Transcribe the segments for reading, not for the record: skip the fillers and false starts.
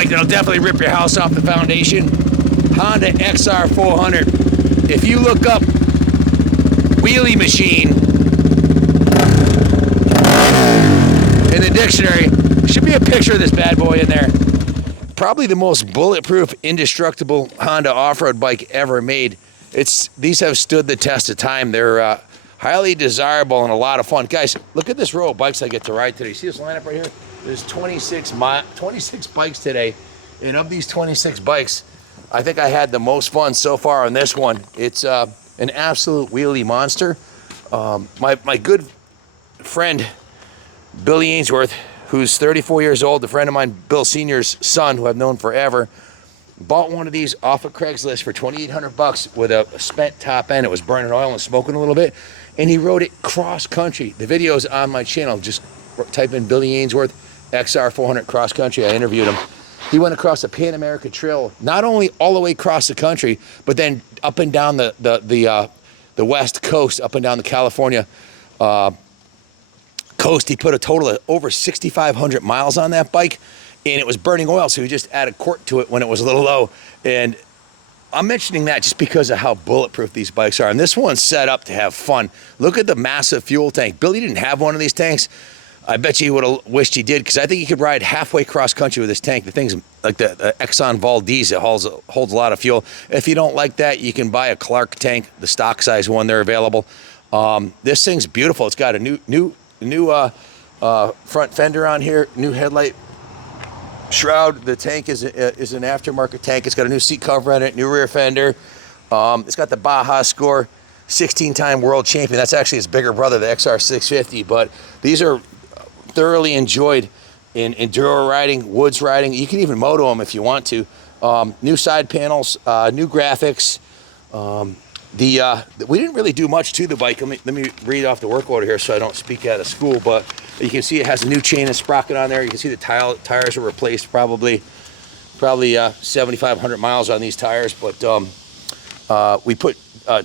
bike that'll definitely rip your house off the foundation. Honda XR400. If you look up wheelie machine in the dictionary, there should be a picture of this bad boy in there. Probably the most bulletproof, indestructible Honda off-road bike ever made. These have stood the test of time. They're highly desirable and a lot of fun. Guys, look at this row of bikes I get to ride today. See this lineup right here? There's 26 bikes today. And of these 26 bikes, I think I had the most fun so far on this one. It's an absolute wheelie monster. My good friend, Billy Ainsworth, who's 34 years old, a friend of mine, Bill Sr.'s son, who I've known forever, bought one of these off of Craigslist for $2,800 with a spent top end. It was burning oil and smoking a little bit. And he rode it cross country. The video's on my channel. Just type in Billy Ainsworth, XR400 cross country. I interviewed him. He went across the Pan America Trail, not only all the way across the country, but then up and down the West Coast, up and down the California coast. He put a total of over 6,500 miles on that bike, and it was burning oil, so he just added quart to it when it was a little low. And I'm mentioning that just because of how bulletproof these bikes are. And this one's set up to have fun. Look at the massive fuel tank. Billy didn't have one of these tanks. I bet you he would have wished he did, because I think he could ride halfway cross country with this tank. The thing's like the Exxon Valdez. It holds a lot of fuel. If you don't like that, you can buy a Clark tank, the stock size one. They're available. This thing's beautiful. It's got a new front fender on here, new headlight shroud. The tank is an aftermarket tank. It's got a new seat cover on it, new rear fender. It's got the Baja score, 16-time world champion. That's actually his bigger brother, the XR650. But these are thoroughly enjoyed in enduro riding, woods riding. You can even moto them if you want to. New side panels, new graphics. We didn't really do much to the bike. Let me read off the work order here so I don't speak out of school. But you can see it has a new chain and sprocket on there. You can see the tires were replaced, probably 7,500 miles on these tires. But we put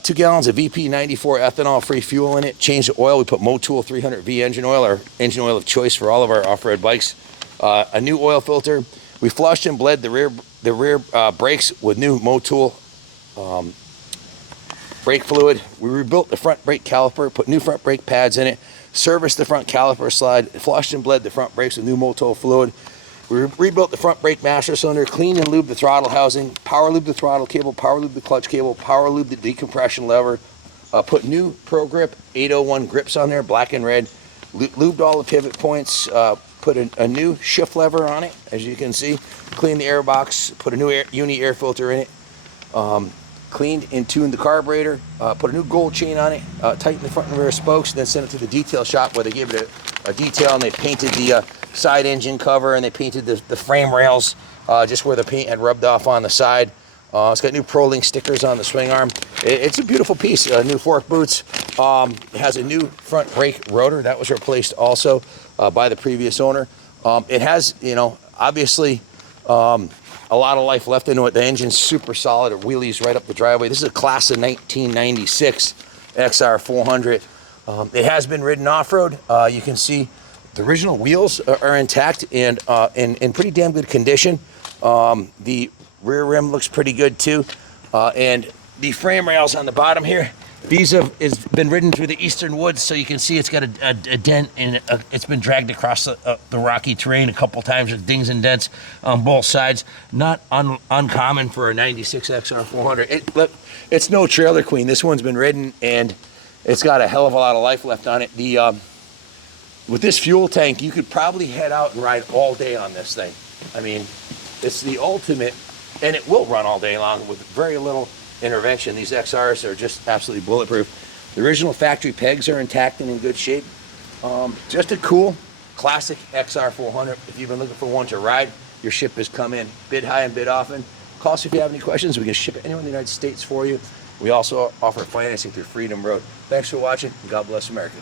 2 gallons of VP94 ethanol-free fuel in it. Changed the oil. We put Motul 300V engine oil, our engine oil of choice for all of our off-road bikes. A new oil filter. We flushed and bled the rear brakes with new Motul brake fluid. We rebuilt the front brake caliper, put new front brake pads in it, serviced the front caliper slide, flushed and bled the front brakes with new Motul fluid. We rebuilt the front brake master cylinder, cleaned and lubed the throttle housing, power lubed the throttle cable, power lubed the clutch cable, power lubed the decompression lever, put new Pro Grip 801 grips on there, black and red, lubed all the pivot points, put a new shift lever on it, as you can see, cleaned the air box, put a new uni air filter in it, cleaned and tuned the carburetor, put a new gold chain on it, tightened the front and rear spokes, and then sent it to the detail shop where they gave it a detail, and they painted the side engine cover, and they painted the frame rails just where the paint had rubbed off on the side. It's got new ProLink stickers on the swing arm. It's a beautiful piece. New fork boots. It has a new front brake rotor that was replaced also by the previous owner. It has, obviously a lot of life left into it. The engine's super solid. It wheelies right up the driveway. This is a class of 1996 XR400. It has been ridden off-road. You can see the original wheels are intact and in pretty damn good condition. The rear rim looks pretty good too. And the frame rails on the bottom here, these has been ridden through the eastern woods, so you can see it's got a dent, and it's been dragged across the rocky terrain a couple times with dings and dents on both sides. Not uncommon for a 96 XR400. It's no trailer queen. This one's been ridden, and it's got a hell of a lot of life left on it. With this fuel tank, you could probably head out and ride all day on this thing. I mean, it's the ultimate, and it will run all day long with very little intervention. These XRs are just absolutely bulletproof. The original factory pegs are intact and in good shape. Just a cool classic XR400. If you've been looking for one to ride, your ship has come in. Bid high and bid often. Call us if you have any questions. We can ship it anywhere in the United States for you. We also offer financing through Freedom Road. Thanks for watching, and God bless America.